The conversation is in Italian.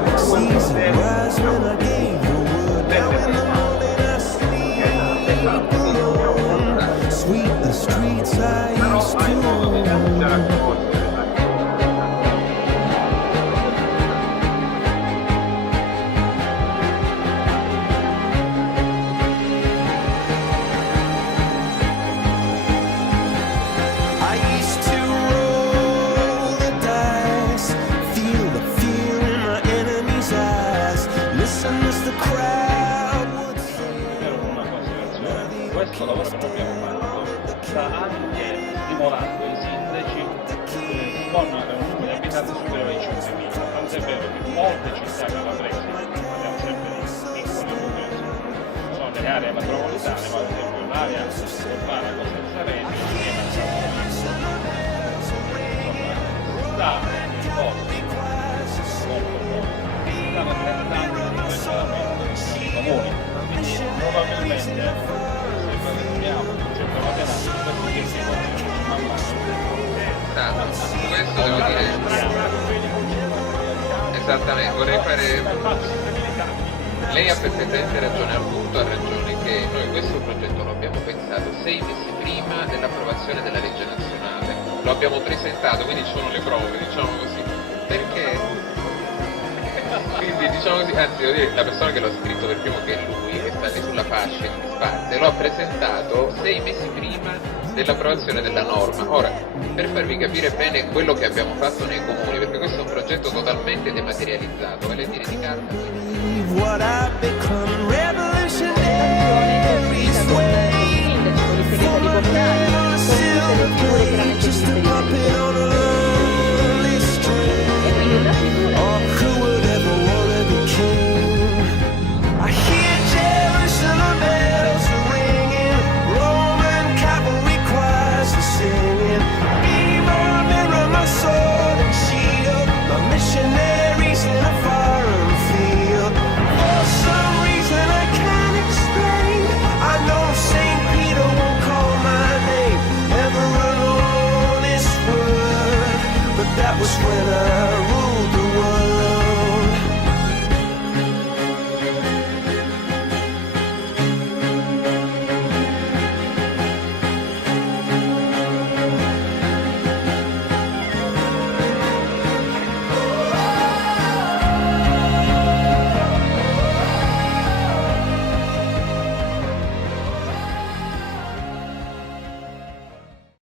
la season was when I gave the word. Now in the morning I sleep alone. Sweep the streets I used to own. I used to roll the dice, feel the fear in my enemy's eyes, listen as the crowd would sing. Questo lavoro che abbiamo fatto sta anche stimolando i sindaci con un numero di abitanti superiore ai 5.000, tant'è vero che molte città calabresi, parliamo sempre di piccole numeri, sono delle aree metropolitane, ma ad esempio l'area urbana Cosenza Reggio sta stanno tentando di regolamento i comuni, quindi probabilmente se pretendiamo un certo materiale perché si man mano Su questo devo dire esattamente, vorrei fare. Lei ha perfettamente ragione, al punto ha ragione che noi questo progetto lo abbiamo pensato 6 mesi prima dell'approvazione della legge nazionale, lo abbiamo presentato, quindi ci sono le prove, diciamo così, perché quindi diciamo così, anzi devo dire la persona che l'ha scritto per primo, che è lui, che sta lì sulla fascia in disparte, lo ha presentato 6 mesi prima dell'approvazione della norma. Ora, per farvi capire bene quello che abbiamo fatto nei comuni, perché questo è un progetto totalmente dematerializzato, vale a dire di carta. What I've become, revolutionaries con wait i sindaci, con l'esperienza di portare, con tutte le figure chiaramente just a puppet differenti.